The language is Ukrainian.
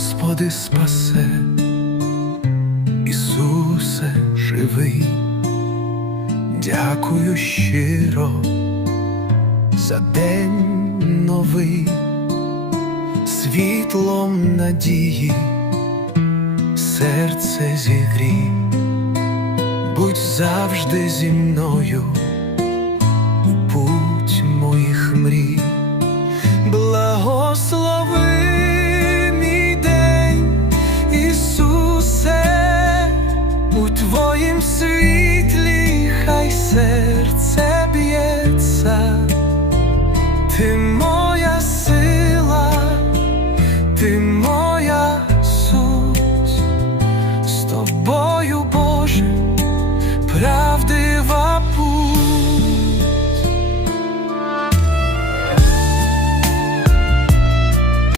Господи спасе, Ісусе живий, дякую щиро за день новий, світлом надії, серце зігрі, будь завжди зі мною путь моїх мрій, благослови. твоїм світлі.